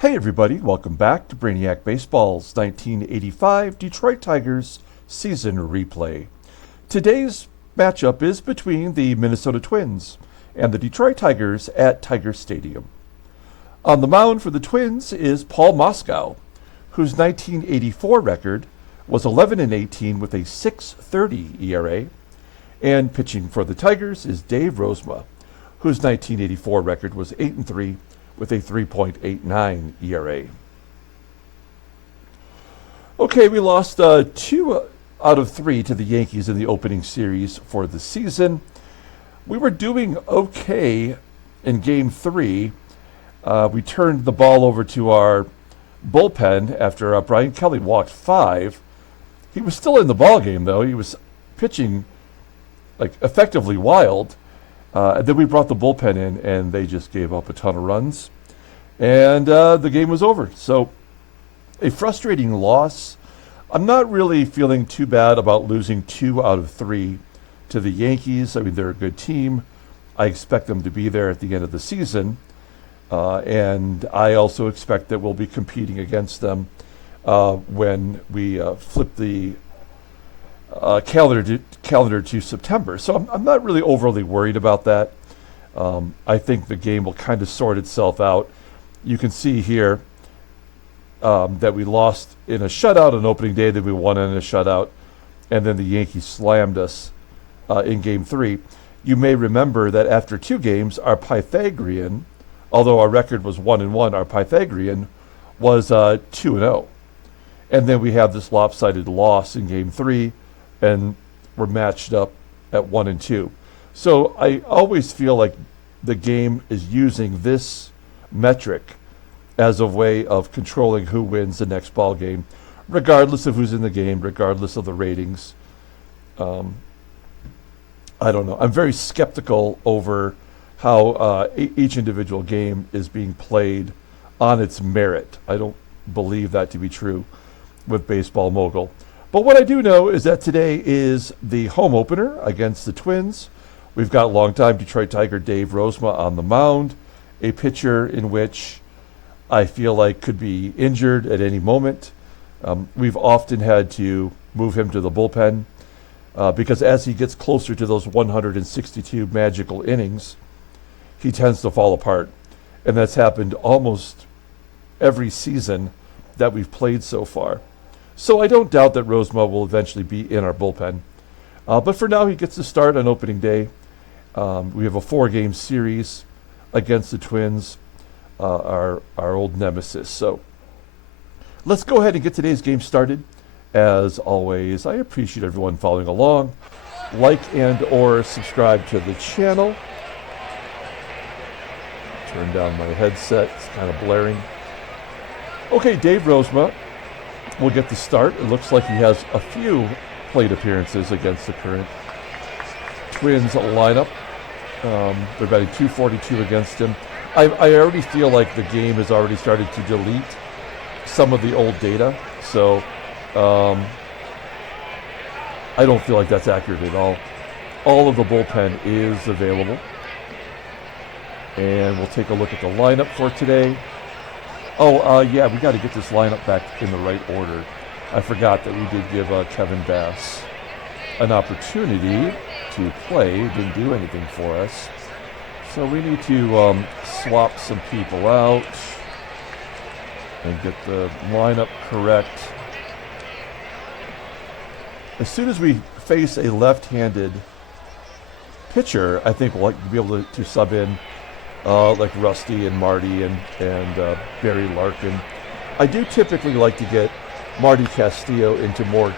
Hey everybody, welcome back to Brainiac Baseball's 1985 Detroit Tigers season replay. Today's matchup is between the Minnesota Twins and the Detroit Tigers at Tiger Stadium. On the mound for the Twins is Paul Moskau, whose 1984 record was 11-18 with a 6.30 ERA, and pitching for the Tigers is Dave Rozema, whose 1984 record was 8-3 with a 3.89 ERA. Okay, we lost 2 out of 3 to the Yankees in the opening series for the season. We were doing okay in Game 3. We turned the ball over to our bullpen after Brian Kelly walked 5. He was still in the ball game, though. He was pitching like effectively wild. And then we brought the bullpen in, and they just gave up a ton of runs. And the game was over. So a frustrating loss. I'm not really feeling too bad about losing 2 out of 3 to the Yankees. I mean, they're a good team. I expect them to be there at the end of the season. And I also expect that we'll be competing against them when we flip the calendar to September. So I'm not really overly worried about that. I think the game will kind of sort itself out. You can see here that we lost in a shutout on opening day, then we won in a shutout, and then the Yankees slammed us in Game 3. You may remember that after 2 games, our Pythagorean, although our record was 1-1, our Pythagorean was 2-0. And then we have this lopsided loss in Game 3, and we're matched up at 1-2. So I always feel like the game is using this metric as a way of controlling who wins the next ball game, regardless of who's in the game, regardless of the ratings. I don't know. I'm very skeptical over how each individual game is being played on its merit. I don't believe that to be true with Baseball Mogul. But what I do know is that today is the home opener against the Twins. We've got longtime Detroit Tiger Dave Rozema on the mound, a pitcher in which I feel like could be injured at any moment. We've often had to move him to the bullpen because as he gets closer to those 162 magical innings, he tends to fall apart. And that's happened almost every season that we've played so far. So I don't doubt that Rozema will eventually be in our bullpen. But for now, he gets to start on opening day. We have a 4-game series against the Twins, our old nemesis. So let's go ahead and get today's game started. As always, I appreciate everyone following along. Like and or subscribe to the channel. Turn down my headset, it's kind of blaring. Okay, Dave Rozema will get the start. It looks like he has a few plate appearances against the current Twins lineup. They're batting .242 against him. I already feel like the game has already started to delete some of the old data, so I don't feel like that's accurate at all. All of the bullpen is available. And we'll take a look at the lineup for today. Yeah, we got to get this lineup back in the right order. I forgot that we did give Kevin Bass an opportunity to play. Didn't do anything for us. So we need to swap some people out and get the lineup correct. As soon as we face a left-handed pitcher, I think we'll be able to sub in like Rusty and Marty and Barry Larkin. I do typically like to get Marty Castillo into more,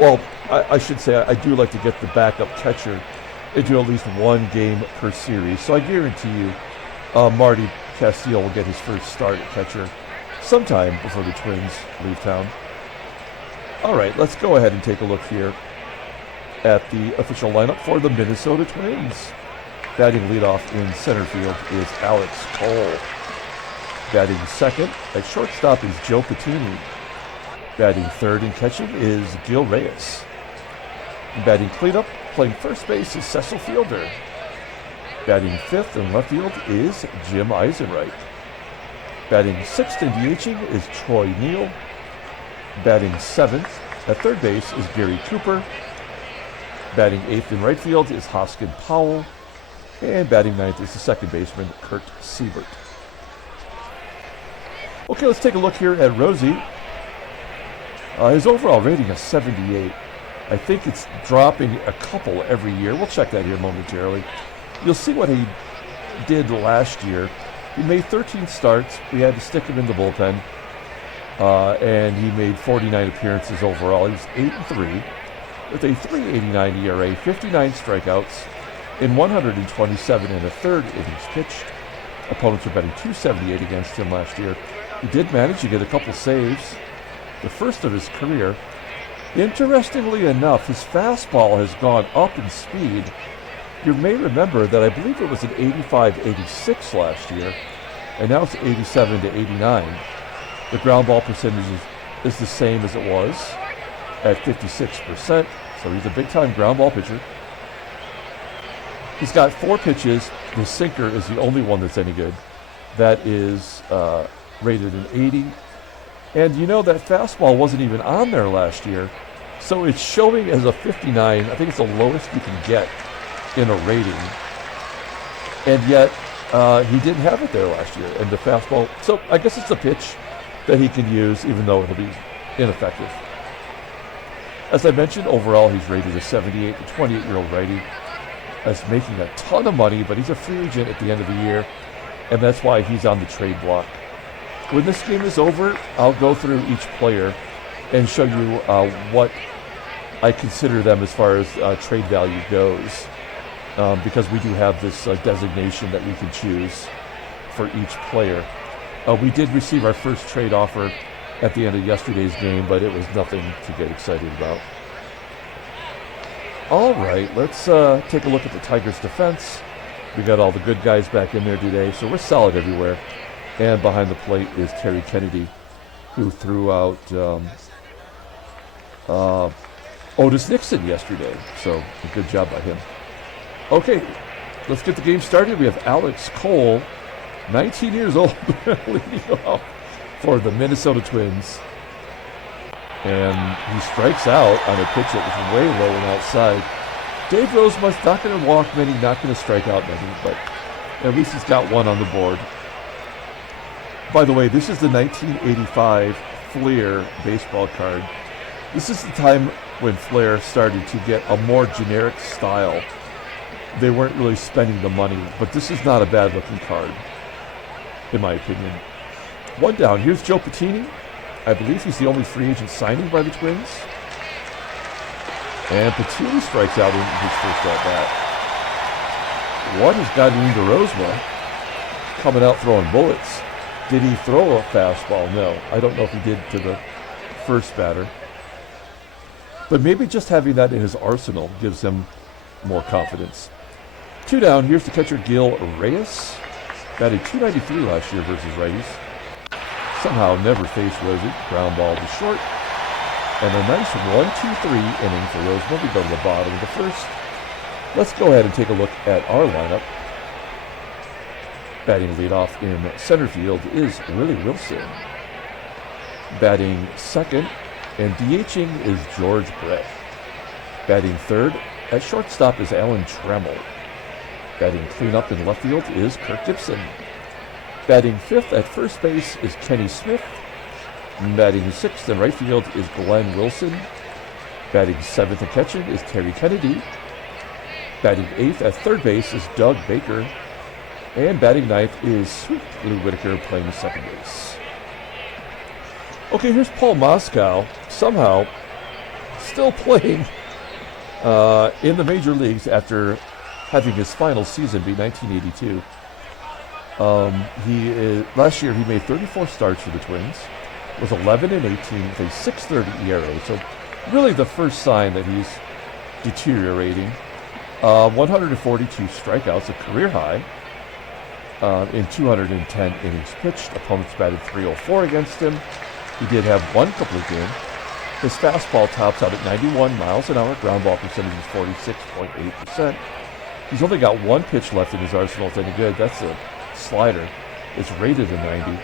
well, I should say I do like to get the backup catcher into at least 1 game per series. So I guarantee you Marty Castillo will get his first start at catcher sometime before the Twins leave town. All right, let's go ahead and take a look here at the official lineup for the Minnesota Twins. Batting leadoff in center field is Alex Cole. Batting second at shortstop is Joe Pettini. Batting third and catching is Gil Reyes. Batting cleanup, playing first base is Cecil Fielder. Batting fifth in left field is Jim EISENREICH. Batting 6th and DHing is Troy Neal. Batting 7th at third base is Gary Cooper. Batting 8th in right field is Hosken Powell. And batting 9th is the second baseman, Kirk SEIBERT. Okay, let's take a look here at Rosie. His overall rating is 78. I think it's dropping a couple every year. We'll check that here momentarily. You'll see what he did last year. He made 13 starts. We had to stick him in the bullpen. And he made 49 appearances overall. He was 8-3 with a 3.89 ERA, 59 strikeouts in 127 and a third innings pitched. Opponents were betting 278 against him last year. He did manage to get a couple saves, the first of his career. Interestingly enough, his fastball has gone up in speed. You may remember that I believe it was an 85-86 last year, and now it's 87-89. The ground ball percentage is the same as it was at 56%, so he's a big-time ground ball pitcher. He's got 4 pitches. The sinker is the only one that's any good. That is rated an 80. And you know that fastball wasn't even on there last year, so it's showing as a 59. I think it's the lowest you can get in a rating. And yet, he didn't have it there last year, and the fastball. So I guess it's a pitch that he can use, even though it'll be ineffective. As I mentioned, overall he's rated a 78, the 28-year-old righty. That's making a ton of money, but he's a free agent at the end of the year, and that's why he's on the trade block. When this game is over, I'll go through each player and show you what I consider them as far as trade value goes, because we do have this designation that we can choose for each player. We did receive our first trade offer at the end of yesterday's game, but it was nothing to get excited about. All right, let's take a look at the Tigers' defense. We got all the good guys back in there today, so we're solid everywhere. And behind the plate is Terry Kennedy, who threw out Otis Nixon yesterday. So a good job by him. Okay, let's get the game started. We have Alex Cole, 19 years old, leading off for the Minnesota Twins. And he strikes out on a pitch that was way low and outside. Dave Rozema's not going to walk many, not going to strike out many, but at least he's got one on the board. By the way, this is the 1985 Fleer baseball card. This is the time when Fleer started to get a more generic style. They weren't really spending the money, but this is not a bad looking card, in my opinion. One down, here's Joe Pettini. I believe he's the only free agent signing by the Twins. And Pettini strikes out in his first at-bat. What has gotten into Rozema? Coming out throwing bullets. Did he throw a fastball? No. I don't know if he did to the first batter. But maybe just having that in his arsenal gives him more confidence. 2 down, here's the catcher Gil Reyes. Batted .293 last year versus righties. Somehow never faced Rosie. Ground ball to short. And a nice 1-2-3 inning for Rozema. We go to the bottom of the first. Let's go ahead and take a look at our lineup. Batting leadoff in center field is Willie Wilson. Batting second and DHing is George Brett. Batting third at shortstop is Alan Trammell. Batting cleanup in left field is Kirk GIBSON. Batting fifth at first base is Kenny Smith. Batting sixth in right field is Glenn Wilson. Batting seventh and catching is Terry Kennedy. Batting eighth at third base is Doug Baker. And batting ninth is Sweet Lou Whitaker playing second base. Okay, here's Paul Moskau, somehow still playing in the major leagues after having his final season be 1982. Last year he made 34 starts for the Twins, was 11-18 with a 6.30 ERA. So really the first sign that he's deteriorating. 142 strikeouts, a career high, in 210 innings pitched. Opponents batted .304 against him. He did have one complete game. His fastball tops out at 91 miles an hour. Ground ball percentage is 46.8%. He's only got one pitch left in his arsenal. It's any good. That's a slider. It's rated a 90.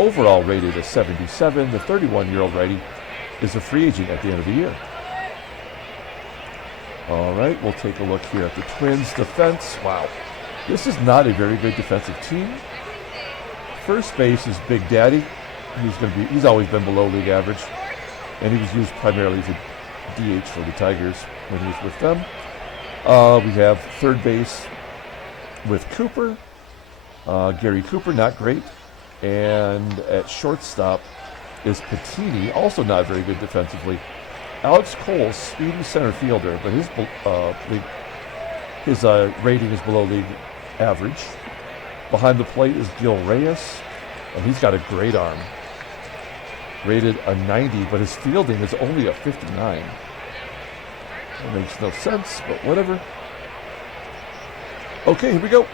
overall rated a 77. The 31-year-old righty is a free agent at the end of the year. All right, we'll take a look here at the Twins' defense. Wow, this is not a very good defensive team. First base is Big Daddy. He's always been below league average, and he was used primarily as a DH for the Tigers when he was with them. We have third base with Cooper. Gary Cooper, not great. And at shortstop is Pettini, also not very good defensively. Alex Cole, speedy center fielder, but his rating is below league average. Behind the plate is Gil Reyes, and he's got a great arm. Rated a 90, but his fielding is only a 59. That makes no sense, but whatever. Okay, here we go.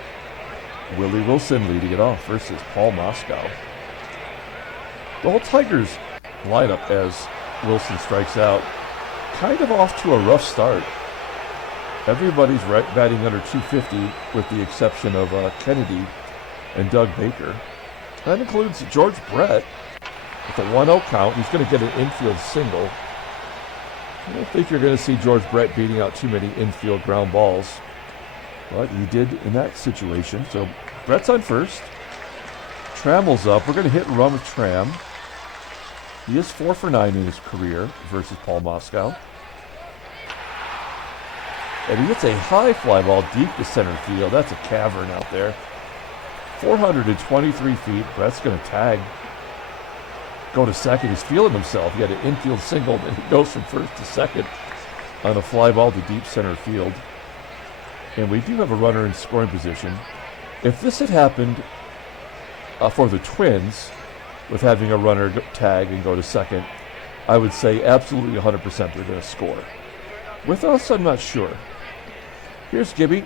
Willie Wilson leading it off versus Paul Moskau. The whole Tigers lineup as Wilson strikes out, kind of off to a rough start. Everybody's batting under 250 with the exception of Kennedy and Doug Baker. That includes George Brett with a 1-0 count. He's going to get an infield single. I don't think you're going to see George Brett beating out too many infield ground balls, but he did in that situation. So Brett's on first. Trammell's up. We're going to hit and run with Tram. He is 4 for 9 in his career versus Paul Moskau. And he hits a high fly ball deep to center field. That's a cavern out there. 423 feet. Brett's going to tag. Go to second. He's feeling himself. He had an infield single, and he goes from first to second on a fly ball to deep center field. And we do have a runner in scoring position. If this had happened for the Twins, with having a runner tag and go to second, I would say absolutely 100% they're going to score. With us, I'm not sure. Here's Gibby.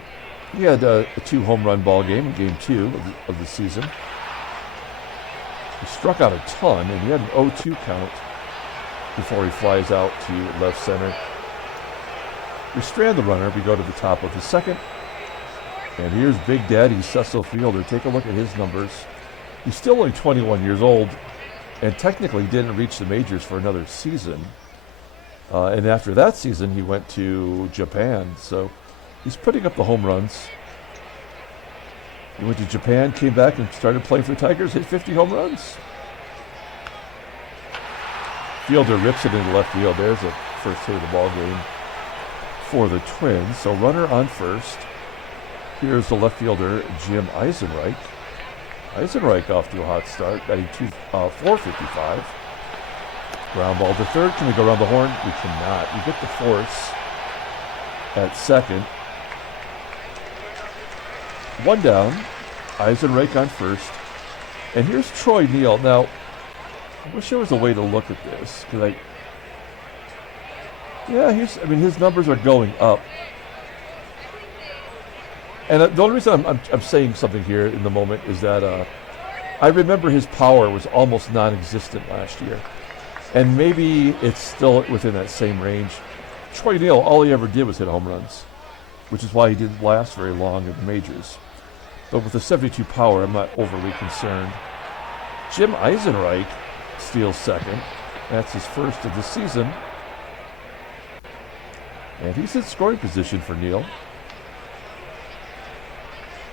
He had a 2-home run ball game in game 2 of the season. He struck out a ton, and he had an 0-2 count before he flies out to left center. We strand the runner. We go to the top of the second. And here's Big Daddy Cecil fielder. Take a look at his numbers. He's still only 21 years old and technically didn't reach the majors for another season. And after that season, he went to Japan. So he's putting up the home runs. He went to Japan, came back, and started playing for the Tigers, hit 50 home runs. Fielder rips it into left field. There's the first hit of the ball game for the Twins. So runner on first. Here's the left fielder, Jim EISENREICH. EISENREICH off to a hot start, batting 455. Ground ball to third. Can we go around the horn? We cannot. We get the force at second. One down. EISENREICH on first. And here's Troy NEEL. Now, I wish there was a way to look at this, because his numbers are going up. And the only reason I'm saying something here in the moment is that I remember his power was almost non-existent last year. And maybe it's still within that same range. Troy NEEL, all he ever did was hit home runs, which is why he didn't last very long in the majors. But with the 72 power, I'm not overly concerned. Jim EISENREICH steals second. That's his first of the season. And he's in scoring position for NEEL.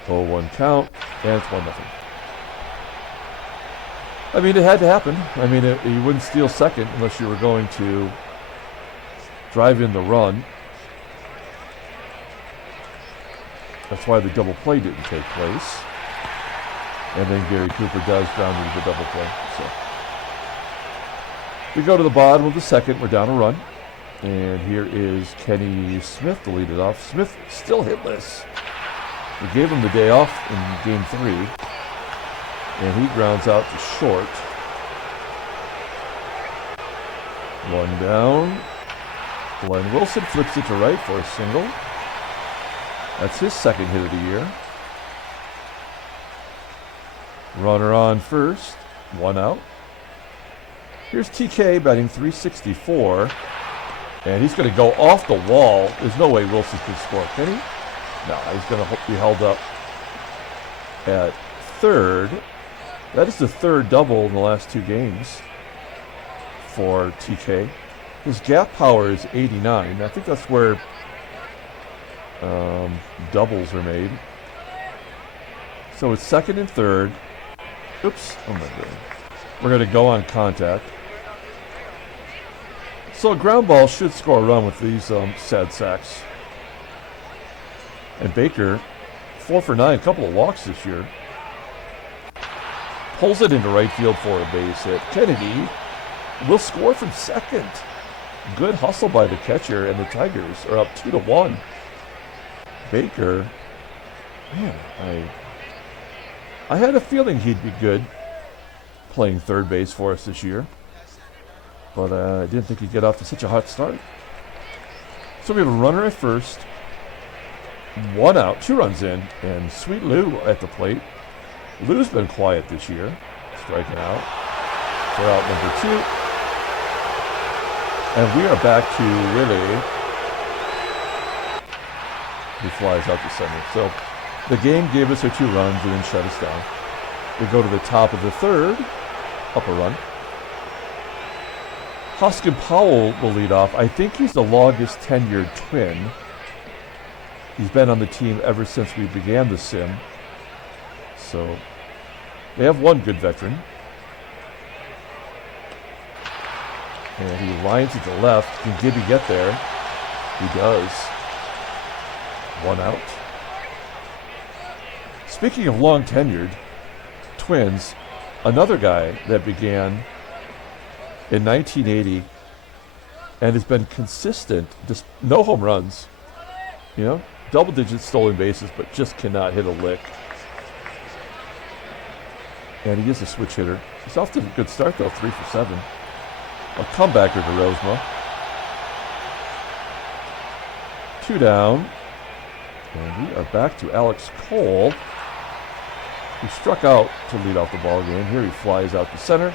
0-1 count, and it's 1-0. I mean, it had to happen. I mean, you wouldn't steal second unless you were going to drive in the run. That's why the double play didn't take place. And then Gary Cooper does ground into the double play. So we go to the bottom of the second. We're down a run. And here is Kenny Smith to lead it off. Smith still hitless. We gave him the day off in game 3. And he grounds out to short. One down. Glenn Wilson flips it to right for a single. That's his second hit of the year. Runner on first. One out. Here's TK batting .364. And he's going to go off the wall. There's no way Wilson can score, can he? No, he's going to be held up at third. That is the third double in the last 2 games for TK. His gap power is 89. I think that's where doubles are made. So it's second and third. Oops. Oh my God. We're going to go on contact. So a ground ball should score a run with these sad sacks. And Baker, 4 for 9, a couple of walks this year. Pulls it into right field for a base hit. Kennedy will score from second. Good hustle by the catcher, and the Tigers are up 2-1. Baker, man, I had a feeling he'd be good playing third base for us this year, but I didn't think he'd get off to such a hot start. So we have a runner at first, 1 out, 2 runs in, and Sweet Lou at the plate. Lou's been quiet this year, striking out for out number 2. And we are back to Willie, who flies out to center. So the game gave us our 2 runs and then shut us down. We go to the top of the third, up a run. Hosken Powell will lead off. I think he's the longest tenured Twin. He's been on the team ever since we began the sim. So they have 1 good veteran. And he lines it to left. Can Gibby get there? He does. 1 out. Speaking of long tenured Twins, another guy that began in 1980 and has been consistent, just no home runs, you know, double-digit stolen bases, but just cannot hit a lick. And he is a switch hitter. He's off to a good start, though, 3 for 7. A comebacker to Rozema. 2 down. And we are back to Alex Cole, who struck out to lead off the ball game. Here he flies out to center.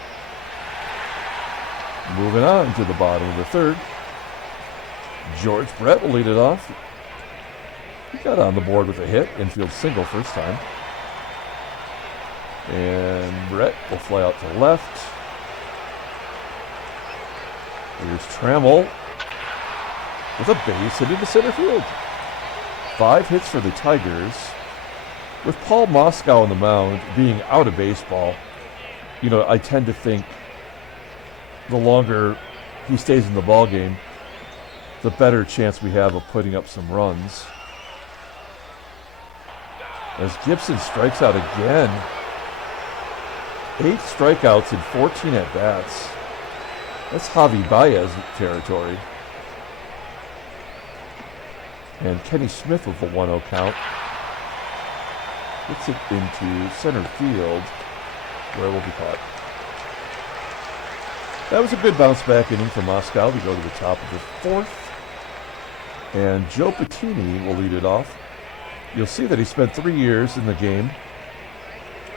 Moving on to the bottom of the third. George Brett will lead it off. He got on the board with a hit, infield single first time. And Brett will fly out to the left. Here's Trammell with a base hit into center field. 5 hits for the Tigers. With Paul Moskau on the mound being out of baseball, you know, I tend to think the longer he stays in the ball game, the better chance we have of putting up some runs. As Gibson strikes out again. 8 strikeouts and 14 at-bats. That's Javi Baez territory. And Kenny Smith with a 1-0 count. Hits it into center field, where it will be caught. That was a good bounce back inning for Moskau. We go to the top of the 4th. And Joe Pettini will lead it off. You'll see that he spent 3 years in the game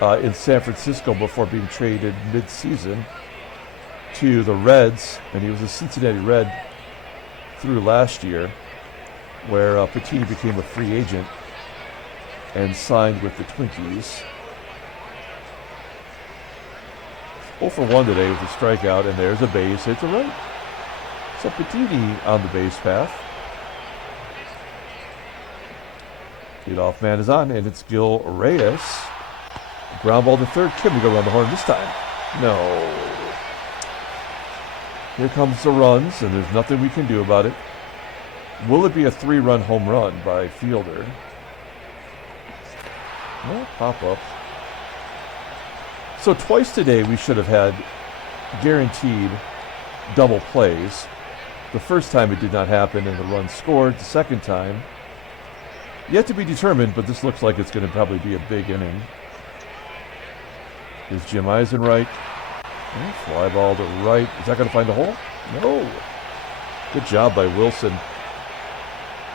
in San Francisco before being traded mid-season to the Reds, and he was a Cincinnati Red through last year, where Pettini became a free agent and signed with the Twinkies. 0 for 1 today with a strikeout, and there's a base hit to right. So Pettini on the base path. Leadoff man is on, and it's Gil Reyes. Ground ball to third. Can we go around the horn this time? No. Here comes the runs, and there's nothing we can do about it. Will it be a 3-run home run by Fielder? No, pop up. So twice today we should have had guaranteed double plays. The first time it did not happen and the run scored. The second time, yet to be determined, but this looks like it's going to probably be a big inning. Is Jim EISENREICH. Fly ball to right. Is that going to find a hole? No. Good job by Wilson.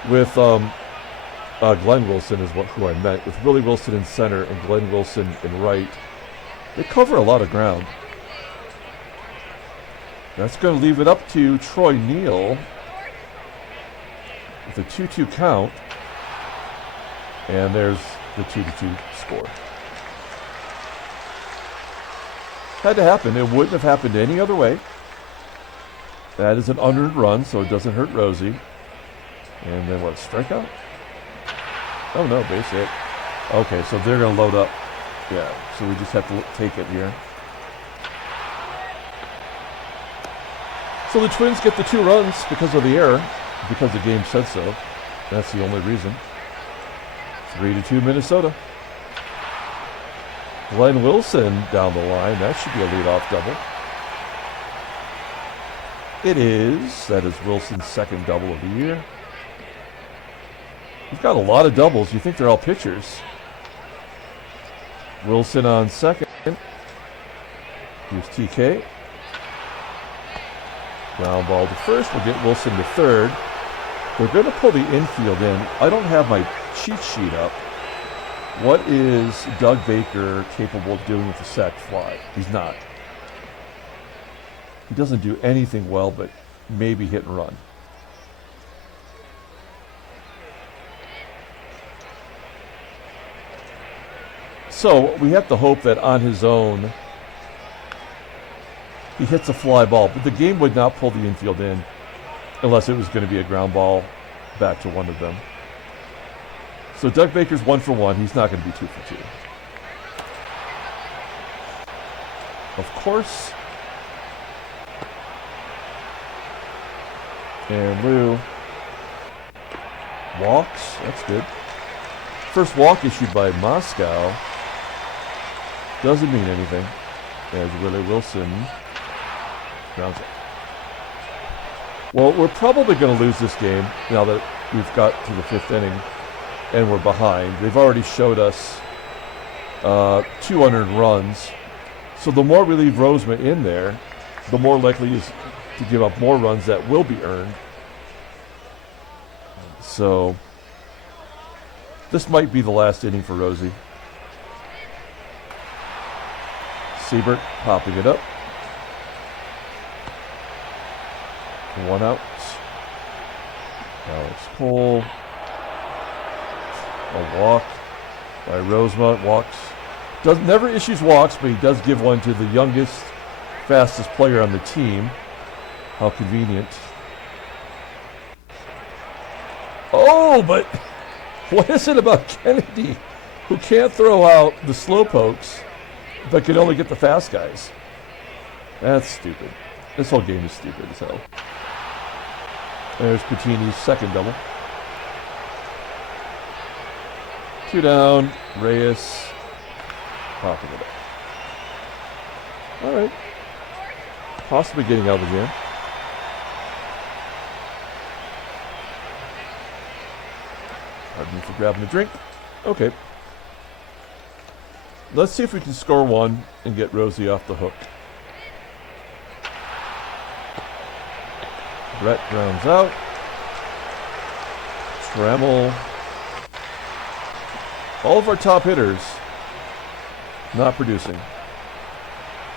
With Glenn Wilson is who I meant. With Willie Wilson in center and Glenn Wilson in right. They cover a lot of ground. That's going to leave it up to Troy Neal with a 2-2 count. And there's the 2-2 score. Had to happen. It wouldn't have happened any other way. That is an unearned run, so it doesn't hurt Rosie. And then what, strikeout? Oh no, base hit. Okay, so they're going to load up. Yeah, so we just have to take it here. So the Twins get the 2 runs because of the error, because the game said so. That's the only reason. 3-2 Minnesota. Glenn Wilson down the line. That should be a leadoff double. It is. That is Wilson's second double of the year. He's got a lot of doubles. You think they're all pitchers. Wilson on second. Here's TK. Ground ball to first. We'll get Wilson to third. They're going to pull the infield in. I don't have my cheat sheet up. What is Doug Baker capable of doing with a sac fly? He's not. He doesn't do anything well, but maybe hit and run. So we have to hope that on his own, he hits a fly ball. But the game would not pull the infield in unless it was going to be a ground ball back to one of them. So Doug Baker's 1 for 1. He's not going to be 2 for 2. Of course. And Lou walks. That's good. First walk issued by Moskau. Doesn't mean anything. There's Willie Wilson. Grounds out. Well, we're probably going to lose this game now that we've got to the 5th inning and we're behind. They've already showed us 200 runs. So the more we leave Rozema in there, the more likely he is to give up more runs that will be earned. So this might be the last inning for Rosie. SEIBERT popping it up. 1 out. Alex Cole. A walk by Rozema. Walks. Never issues walks, but he does give one to the youngest, fastest player on the team. How convenient. Oh, but what is it about Kennedy who can't throw out the slow pokes but can only get the fast guys? That's stupid. This whole game is stupid as hell. There's Pettini's second double. 2 down. Reyes popping it up. All right. Possibly getting out of the game. Pardon me for grabbing a drink. Okay. Let's see if we can score 1 and get Rosie off the hook. Brett grounds out. Trammell. All of our top hitters not producing.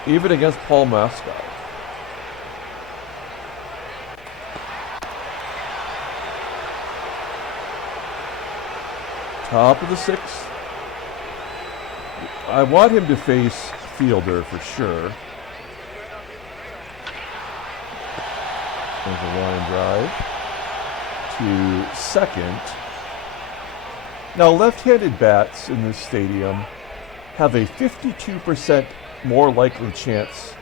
Even against Paul Moskau. Top of the 6th. I want him to face Fielder for sure. There's a line drive to second. Now, left-handed bats in this stadium have a 52% more likely chance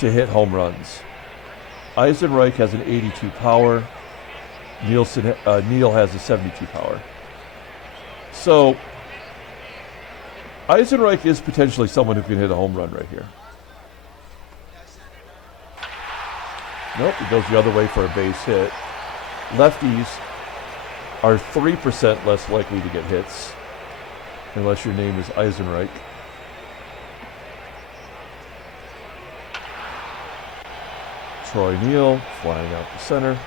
to hit home runs. EISENREICH has an 82 power. NEEL has a 72 power. So, EISENREICH is potentially someone who can hit a home run right here. Nope, it goes the other way for a base hit. Lefties are 3% less likely to get hits, unless your name is EISENREICH. Troy NEEL flying out to center.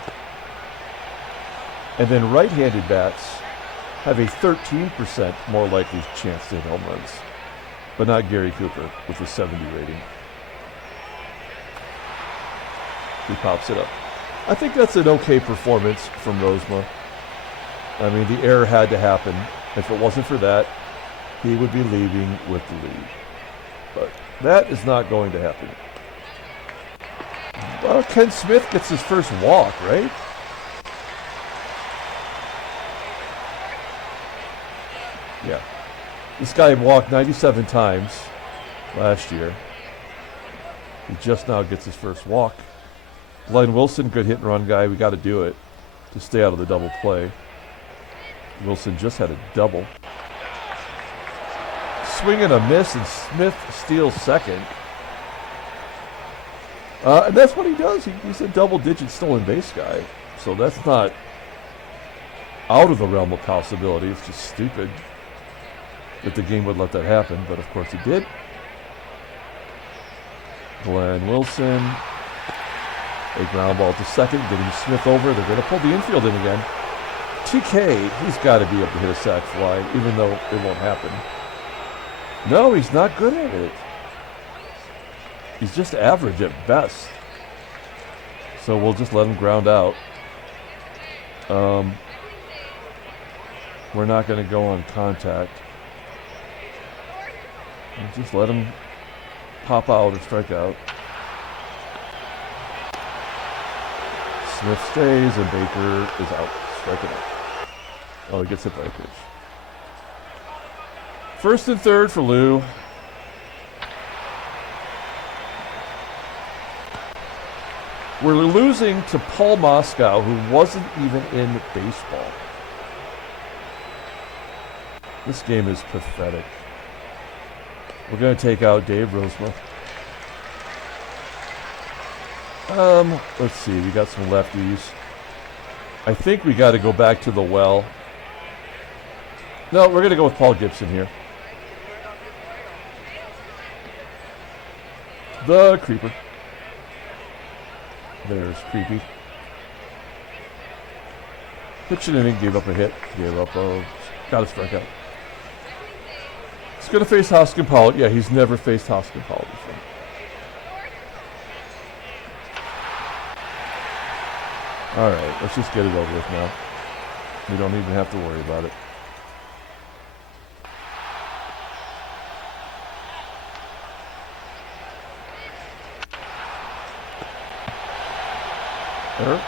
And then right-handed bats have a 13% more likely chance to hit home runs, but not Gary Cooper with a 70 rating. He pops it up. I think that's an okay performance from Rozema. I mean, the error had to happen. If it wasn't for that, he would be leaving with the lead. But That is not going to happen. Well, Ken Smith gets his first walk, right? Yeah. This guy walked 97 times last year. He just now gets his first walk. Glenn Wilson, good hit and run guy. We got to do it to stay out of the double play. Wilson just had a double. Swing and a miss, and Smith steals second. And that's what he does. He's a double-digit stolen base guy. So that's not out of the realm of possibility. It's just stupid that the game would let that happen. But, of course, it did. Glenn Wilson. A ground ball to second. Getting Smith over. They're going to pull the infield in again. TK, he's got to be able to hit a sac fly, even though it won't happen. No, he's not good at it. He's just average at best. So we'll just let him ground out. We're not going to go on contact. We'll just let him pop out or strike out. Smith stays and Baker is out. Striking out. Oh, he gets hit by a pitch. First and third for Lou. We're losing to Paul Moskau, who wasn't even in baseball. This game is pathetic. We're going to take out Dave Rozema. Let's see. We got some lefties. I think we got to go back to the well. No, we're going to go with Paul Gibson here. The creeper. There's Creepy. Pitched an inning, gave up a hit. Gave up a... Got a strikeout. He's going to face Hosken Powell. Yeah, he's never faced Hosken Powell before. All right, let's just get it over with now. We don't even have to worry about it. Oh.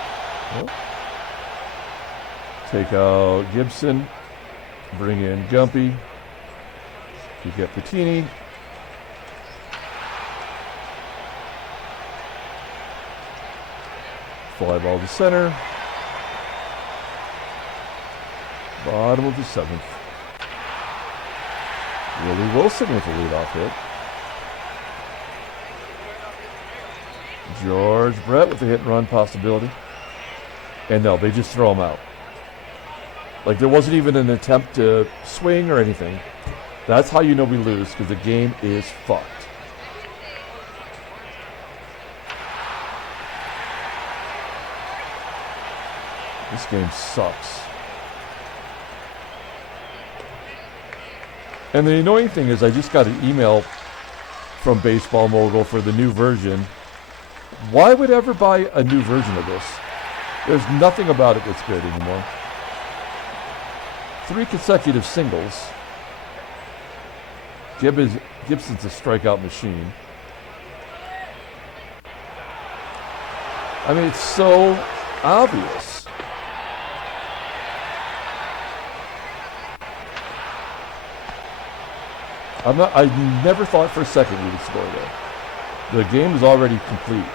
Take out Gibson. Bring in Gumpy. You get Pettini. Fly ball to center. Bottom of the seventh. Willie Wilson with a leadoff hit. George Brett with a hit and run possibility. And no, they just throw him out. Like there wasn't even an attempt to swing or anything. That's how you know we lose, because the game is fucked. This game sucks. And the annoying thing is I just got an email from Baseball Mogul for the new version. Why would ever buy a new version of this? There's nothing about it that's good anymore. 3 consecutive singles. Gibson's a strikeout machine. I mean, it's so obvious. I never thought for a second we would score there. The game is already complete.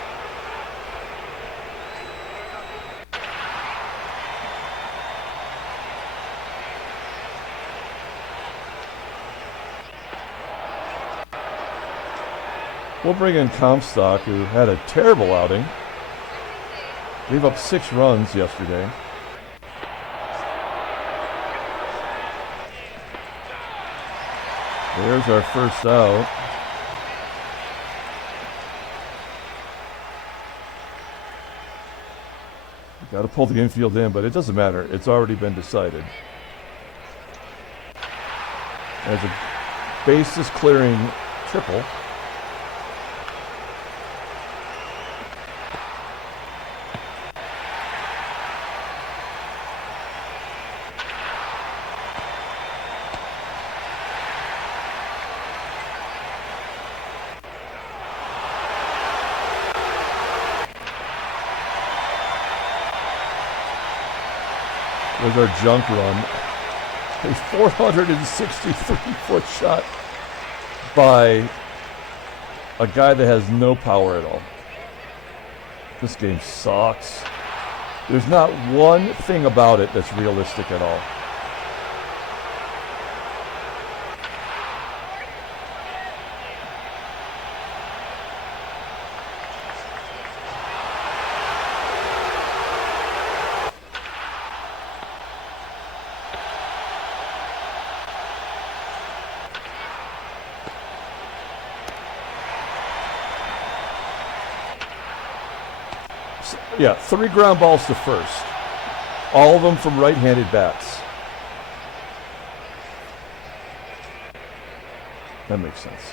We'll bring in Comstock, who had a terrible outing. Gave up 6 runs yesterday. There's our first out. Got to pull the infield in, but it doesn't matter. It's already been decided. There's a bases clearing triple. was our junk run. A 463-foot shot by a guy that has no power at all. This game sucks. There's not one thing about it that's realistic at all. Yeah, 3 ground balls to first. All of them from right-handed bats. That makes sense.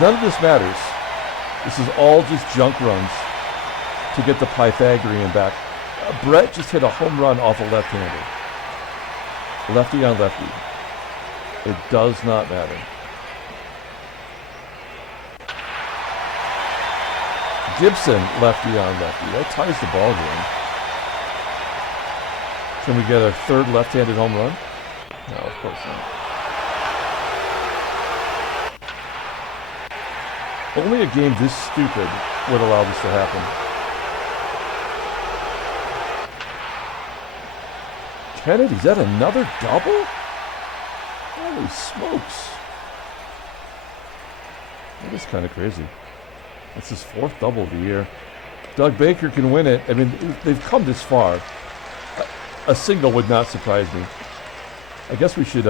None of this matters. This is all just junk runs to get the Pythagorean back. Brett just hit a home run off a left-hander. Lefty on lefty. It does not matter. GIBSON, lefty on lefty. That ties the ball game. Can we get a third left-handed home run? No, of course not. Only a game this stupid would allow this to happen. Kennedy, is that another double? Holy smokes. That is kind of crazy. That's his 4th double of the year. Doug Baker can win it. I mean, they've come this far. A single would not surprise me. I guess we should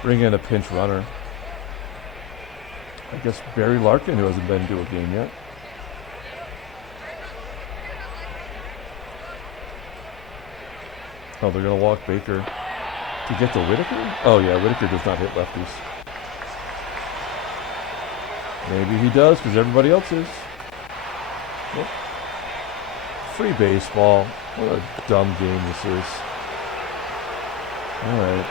bring in a pinch runner. I guess Barry Larkin, who hasn't been to a game yet. Oh, they're going to walk Baker to get to Whitaker? Oh, yeah, Whitaker does not hit lefties. Maybe he does, because everybody else is. Yep. Free baseball. What a dumb game this is. Alright.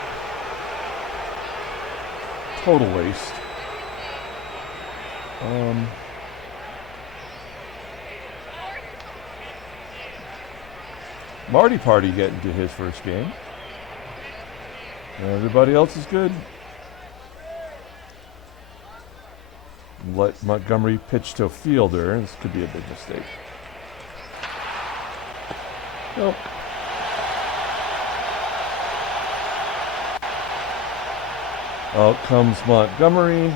Total waste. Marty Party getting to his first game. Everybody else is good. Let Montgomery pitch to a fielder. This could be a big mistake. Nope. Out comes Montgomery.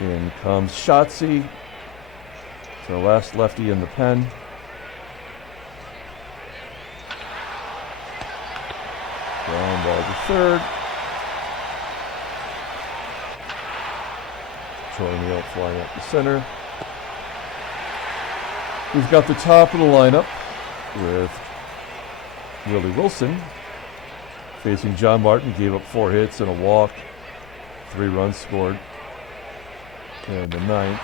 In comes Shotzi. The last lefty in the pen. Ground ball to third. Neil flying up the center. We've got the top of the lineup with Willie Wilson facing John Martin. Gave up 4 hits and a walk. 3 runs scored in the 9th.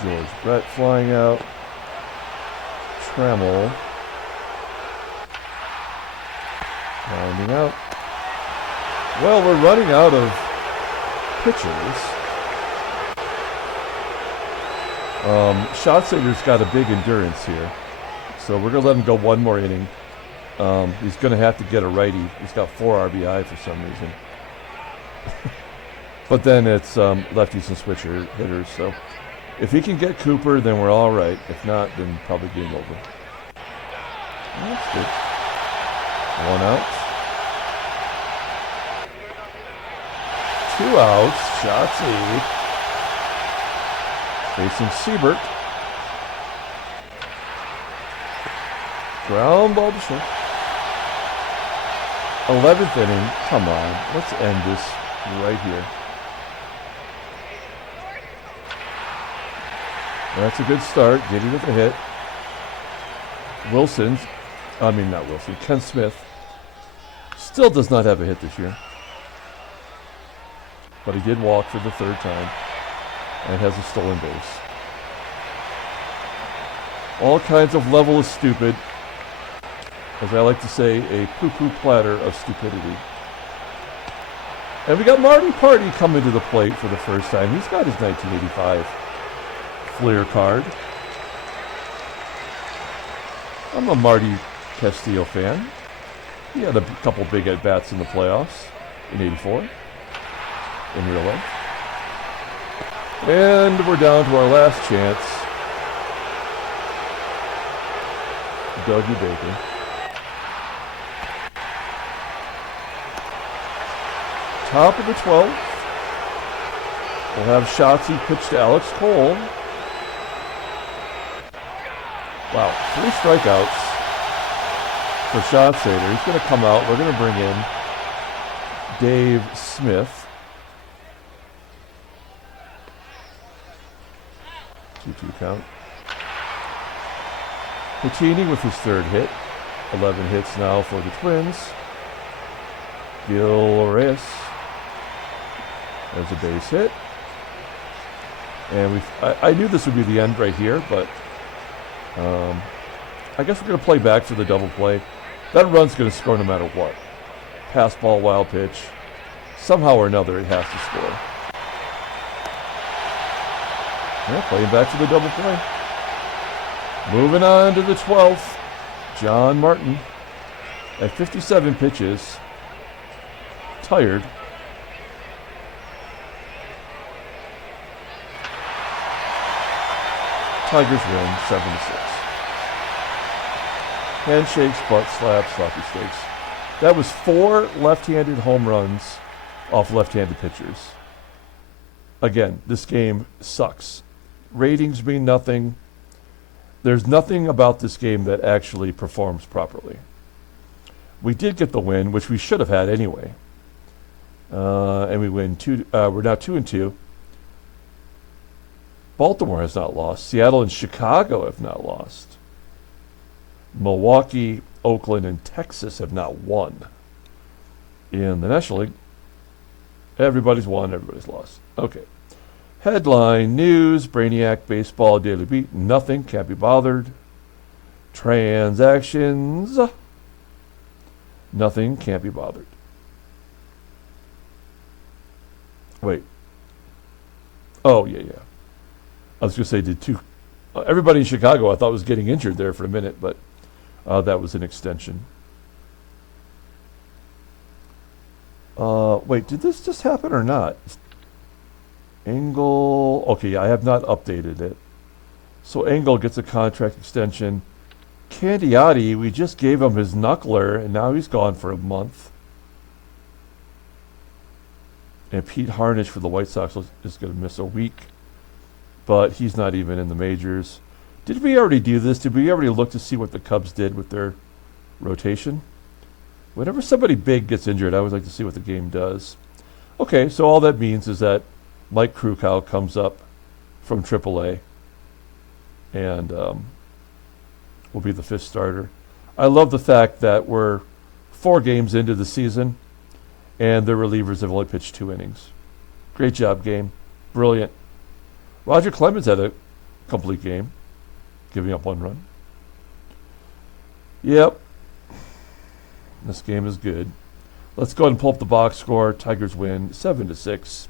George Brett flying out. Trammell rounding out. Well, we're running out of pitchers. Schotziger's got a big endurance here, so we're going to let him go 1 more inning. He's going to have to get a righty. He's got 4 RBI for some reason. But then it's lefties and switcher hitters, so if he can get Cooper, then we're all right. If not, then probably game over. That's good. 1 out. 2 outs. Shotzi facing SEIBERT. Ground ball to short. 11th inning. Come on. Let's end this right here. That's a good start. Getting with a hit. Ken Smith still does not have a hit this year. But he did walk for the 3rd time and has a stolen base. All kinds of level of stupid. As I like to say, a poo-poo platter of stupidity. And we got Marty Party coming to the plate for the first time. He's got his 1985 Fleer card. I'm a Marty Castillo fan. He had a couple big at-bats in the playoffs in '84 in real life. And we're down to our last chance. Dougie Baker. Top of the 12th. We'll have Shotzi pitch to Alex Cole. Wow, 3 strikeouts for Schatzader. He's going to come out. We're going to bring in Dave Smith. 2-2 count. Pettini with his 3rd hit. 11 hits now for the Twins. Gil Reyes as a base hit. And I knew this would be the end right here, but I guess we're going to play back for the double play. That run's going to score no matter what. Pass ball, wild pitch. Somehow or another, it has to score. Yeah, playing back for the double play. Moving on to the 12th. John Martin at 57 pitches. Tired. Tigers win 7-6. Handshakes, butt slaps, sloppy steaks. That was 4 left-handed home runs off left-handed pitchers. Again, this game sucks. Ratings mean nothing. There's nothing about this game that actually performs properly. We did get the win, which we should have had anyway. And we win we're now 2-2. Baltimore has not lost. Seattle and Chicago have not lost. Milwaukee, Oakland, and Texas have not won. In the National League, everybody's won, everybody's lost. Okay. Headline news, Brainiac, baseball, daily beat, nothing, can't be bothered. Transactions, nothing, can't be bothered. Wait. Oh, yeah. I was going to say, everybody in Chicago I thought was getting injured there for a minute, but that was an extension. Wait, did this just happen or not? Engel, okay, I have not updated it. So Engel gets a contract extension. Candiotti, we just gave him his knuckler, and now he's gone for a month. And Pete Harnish for the White Sox is going to miss a week. But he's not even in the majors. Did we already do this? Did we already look to see what the Cubs did with their rotation? Whenever somebody big gets injured, I always like to see what the game does. Okay, so all that means is that Mike Krukow comes up from AAA and will be the 5th starter. I love the fact that we're 4 games into the season and the relievers have only pitched 2 innings. Great job, game. Brilliant. Roger Clemens had a complete game, giving up 1 run. Yep. This game is good. Let's go ahead and pull up the box score. Tigers win 7-6.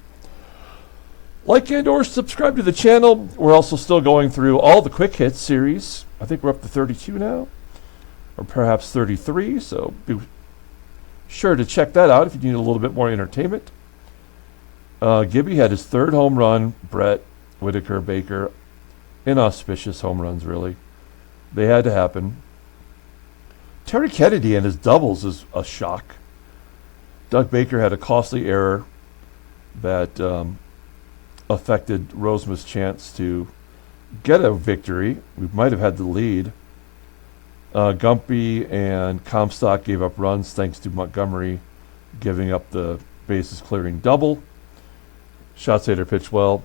Like and or subscribe to the channel. We're also still going through all the quick hits series. I think we're up to 32 now, or perhaps 33. So be sure to check that out if you need a little bit more entertainment. Gibby had his 3rd home run. Brett, Whitaker, Baker, inauspicious home runs, really. They had to happen. Terry Kennedy and his doubles is a shock. Doug Baker had a costly error that affected Rozema's chance to get a victory. We might have had the lead. Gumpy and Comstock gave up runs thanks to Montgomery giving up the bases clearing double. Schatzader pitched well.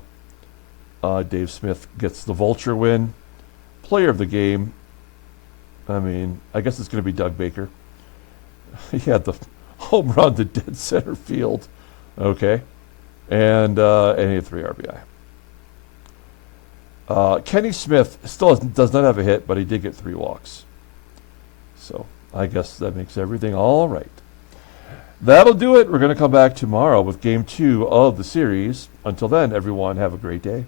Dave Smith gets the vulture win. Player of the game, I mean, I guess it's going to be Doug Baker. He had the home run to dead center field. Okay. And he had 3 RBI. Kenny Smith still does not have a hit, but he did get 3 walks. So I guess that makes everything all right. That'll do it. We're going to come back tomorrow with game 2 of the series. Until then, everyone, have a great day.